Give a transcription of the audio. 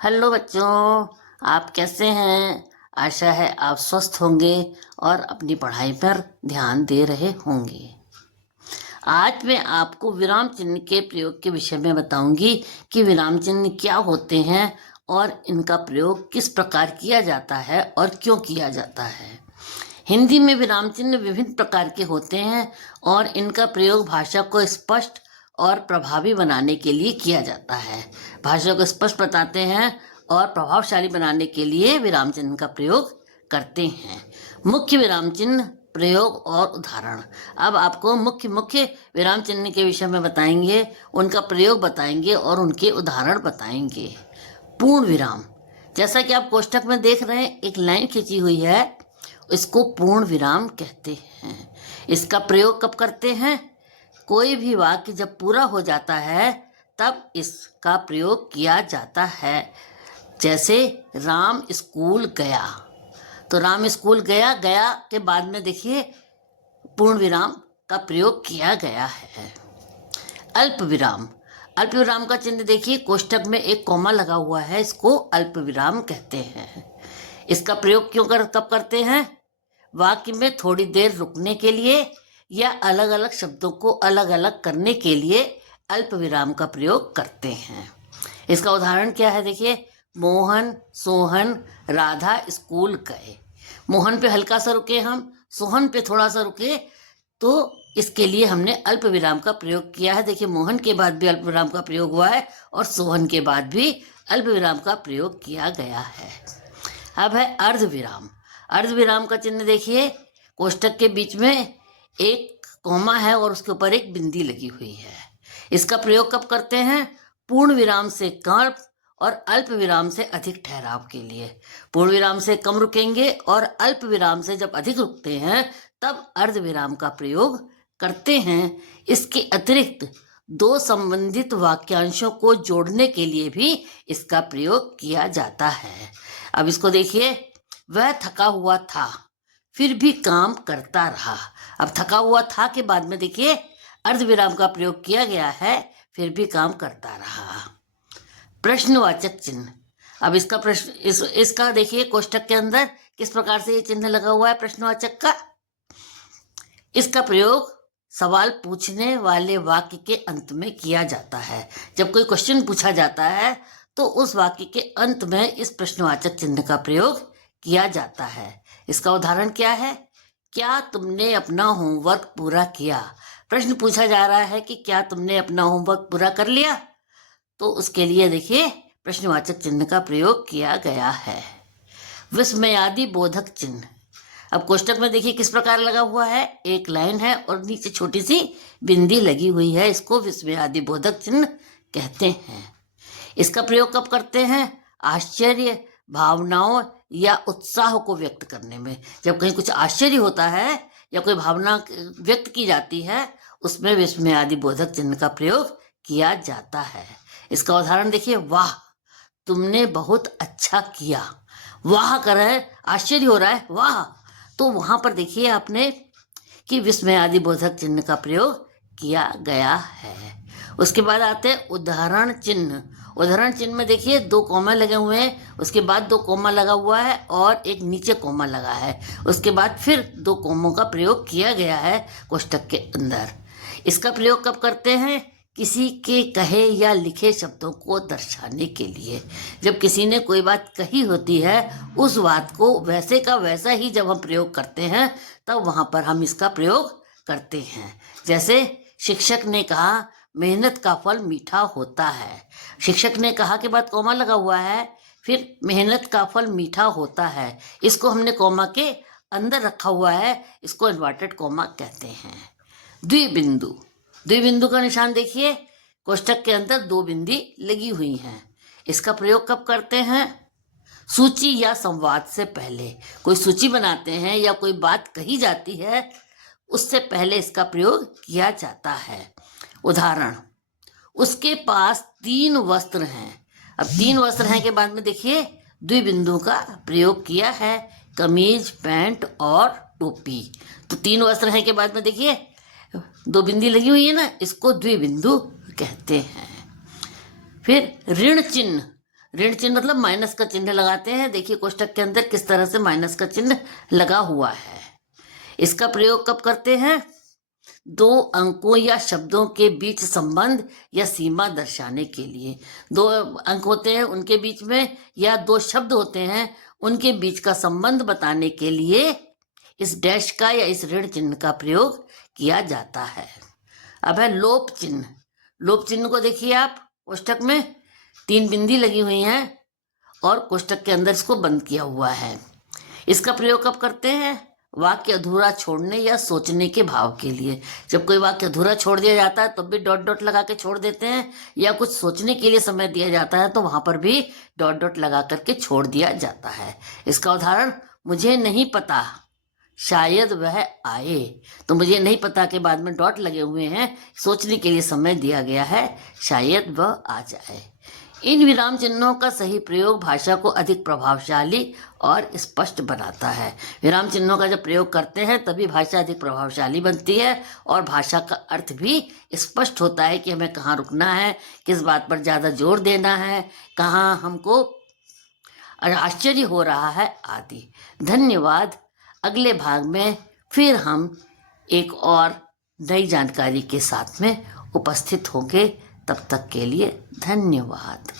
Hello बच्चों, आप कैसे हैं? आशा है आप स्वस्थ होंगे और अपनी पढ़ाई पर ध्यान दे रहे होंगे। आज मैं आपको विराम चिन्ह के प्रयोग के विषय में बताऊंगी कि विराम चिन्ह क्या होते हैं और इनका प्रयोग किस प्रकार किया जाता है और क्यों किया जाता है। हिंदी में विराम चिन्ह विभिन्न प्रकार के होते हैं और इनका प्रयोग भाषा को स्पष्ट और प्रभावी बनाने के लिए किया जाता है। भाषा को स्पष्ट बताते हैं और प्रभावशाली बनाने के लिए विराम चिन्ह का प्रयोग करते हैं। मुख्य विराम चिन्ह, प्रयोग और उदाहरण। अब आपको मुख्य विराम चिन्ह के विषय में बताएंगे, उनका प्रयोग बताएंगे और उनके उदाहरण बताएंगे। पूर्ण विराम, जैसा कि आप कोष्ठक में देख रहे हैं, एक लाइन खींची हुई है, इसको पूर्ण विराम कहते हैं। इसका प्रयोग कब करते हैं? कोई भी वाक्य जब पूरा हो जाता है तब इसका प्रयोग किया जाता है। जैसे राम स्कूल गया, तो राम स्कूल गया, गया के बाद में देखिए पूर्ण विराम का प्रयोग किया गया है। अल्प विराम, अल्प विराम का चिन्ह देखिए, कोष्ठक में एक कॉमा लगा हुआ है, इसको अल्प विराम कहते हैं। इसका प्रयोग कब करते हैं? वाक्य में थोड़ी देर रुकने के लिए या अलग अलग शब्दों को अलग अलग करने के लिए अल्प विराम का प्रयोग करते हैं। इसका उदाहरण क्या है? देखिए, मोहन, सोहन, राधा स्कूल गए। मोहन पे हल्का सा रुके हम, सोहन पे थोड़ा सा रुके, तो इसके लिए हमने अल्प विराम का प्रयोग किया है। देखिए, मोहन के बाद भी अल्प विराम का प्रयोग हुआ है और सोहन के बाद भी अल्प विराम का प्रयोग किया गया है। अब है अर्ध विराम। अर्ध विराम का चिन्ह देखिए, कोष्ठक के बीच में एक कॉमा है और उसके ऊपर एक बिंदी लगी हुई है। इसका प्रयोग कब करते हैं? पूर्ण विराम से कम और अल्प विराम से अधिक ठहराव के लिए। पूर्ण विराम से कम रुकेंगे और अल्प विराम से जब अधिक रुकते हैं तब अर्ध विराम का प्रयोग करते हैं। इसके अतिरिक्त दो संबंधित वाक्यांशों को जोड़ने के लिए भी इसका प्रयोग किया जाता है। अब इसको देखिए, वह थका हुआ था फिर भी काम करता रहा। अब थका हुआ था के बाद में देखिए अर्ध विराम का प्रयोग किया गया है, फिर भी काम करता रहा। प्रश्नवाचक चिन्ह, अब इसका प्रश्न इसका देखिए कोष्ठक के अंदर किस प्रकार से ये चिन्ह लगा हुआ है प्रश्नवाचक का। इसका प्रयोग सवाल पूछने वाले वाक्य के अंत में किया जाता है। जब कोई क्वेश्चन पूछा जाता है तो उस वाक्य के अंत में इस प्रश्नवाचक चिन्ह का प्रयोग किया जाता है। इसका उदाहरण क्या है? क्या तुमने अपना होमवर्क पूरा किया? प्रश्न पूछा जा रहा है कि क्या तुमने अपना होमवर्क पूरा कर लिया, तो उसके लिए देखिए प्रश्नवाचक चिन्ह का प्रयोग किया गया है। विस्मयादि बोधक चिन्ह, अब कोष्ठक में देखिए किस प्रकार लगा हुआ है, एक लाइन है और नीचे छोटी सी बिंदी लगी हुई है, इसको विस्मयादि बोधक चिन्ह कहते हैं। इसका प्रयोग कब करते हैं? आश्चर्य, भावनाओं या उत्साह को व्यक्त करने में। जब कहीं कुछ आश्चर्य होता है या कोई भावना व्यक्त की जाती है, उसमें विस्मयादि बोधक चिन्ह का प्रयोग किया जाता है। इसका उदाहरण देखिए, वाह तुमने बहुत अच्छा किया। वाह कर रहा है, आश्चर्य हो रहा है, वाह, तो वहां पर देखिए आपने कि विस्मयादि बोधक चिन्ह का प्रयोग किया गया है। उसके बाद आते हैं उदाहरण चिन्ह। उदाहरण चिन्ह में देखिए दो कॉमा लगे हुए हैं, उसके बाद दो कॉमा लगा हुआ है और एक नीचे कॉमा लगा है, उसके बाद फिर दो कॉमों का प्रयोग किया गया है कोष्ठक के अंदर। इसका प्रयोग कब करते हैं? किसी के कहे या लिखे शब्दों को दर्शाने के लिए। जब किसी ने कोई बात कही होती है, उस बात को वैसे का वैसा ही जब हम प्रयोग करते हैं तब वहाँ पर हम इसका प्रयोग करते हैं। जैसे शिक्षक ने कहा मेहनत का फल मीठा होता है। शिक्षक ने कहा के बाद कॉमा लगा हुआ है, फिर मेहनत का फल मीठा होता है, इसको हमने कॉमा के अंदर रखा हुआ है, इसको इन्वर्टेड कॉमा कहते हैं। द्विबिंदु, द्विबिंदु का निशान देखिए, कोष्ठक के अंदर दो बिंदी लगी हुई हैं। इसका प्रयोग कब करते हैं? सूची या संवाद से पहले। कोई सूची बनाते हैं या कोई बात कही जाती है, उससे पहले इसका प्रयोग किया जाता है। उदाहरण, उसके पास 3 वस्त्र हैं। अब 3 वस्त्र हैं के बाद में देखिए द्विबिंदु का प्रयोग किया है, कमीज, पैंट और टोपी। तो 3 वस्त्र हैं के बाद में देखिए दो बिंदी लगी हुई है ना, इसको द्विबिंदु कहते हैं। फिर ऋण चिन्ह, ऋण चिन्ह मतलब माइनस का चिन्ह लगाते हैं। देखिए कोष्टक के अंदर किस तरह से माइनस का चिन्ह लगा हुआ है। इसका प्रयोग कब करते हैं? दो अंकों या शब्दों के बीच संबंध या सीमा दर्शाने के लिए। दो अंक होते हैं उनके बीच में, या दो शब्द होते हैं उनके बीच का संबंध बताने के लिए इस डैश का या इस ऋण चिन्ह का प्रयोग किया जाता है। अब है लोप चिन्ह। लोप चिन्ह को देखिए आप, कोष्टक में 3 बिंदी लगी हुई हैं और कोष्टक के अंदर इसको बंद किया हुआ है। इसका प्रयोग कब करते हैं? वाक्य अधूरा छोड़ने या सोचने के भाव के लिए। जब कोई वाक्य अधूरा छोड़ दिया जाता है तब भी डॉट डॉट लगा के छोड़ देते हैं, या कुछ सोचने के लिए समय दिया जाता है तो वहां पर भी डॉट डॉट लगा करके छोड़ दिया जाता है। इसका उदाहरण, मुझे नहीं पता, शायद वह आए। तो मुझे नहीं पता के बाद में डॉट लगे हुए हैं, सोचने के लिए समय दिया गया है, शायद वह आ जाए। इन विराम चिन्हों का सही प्रयोग भाषा को अधिक प्रभावशाली और स्पष्ट बनाता है। विराम चिन्हों का जब प्रयोग करते हैं तभी भाषा अधिक प्रभावशाली बनती है और भाषा का अर्थ भी स्पष्ट होता है कि हमें कहाँ रुकना है, किस बात पर ज़्यादा जोर देना है, कहाँ हमको आश्चर्य हो रहा है आदि। धन्यवाद। अगले भाग में फिर हम एक और नई जानकारी के साथ में उपस्थित होंगे। तब तक के लिए धन्यवाद।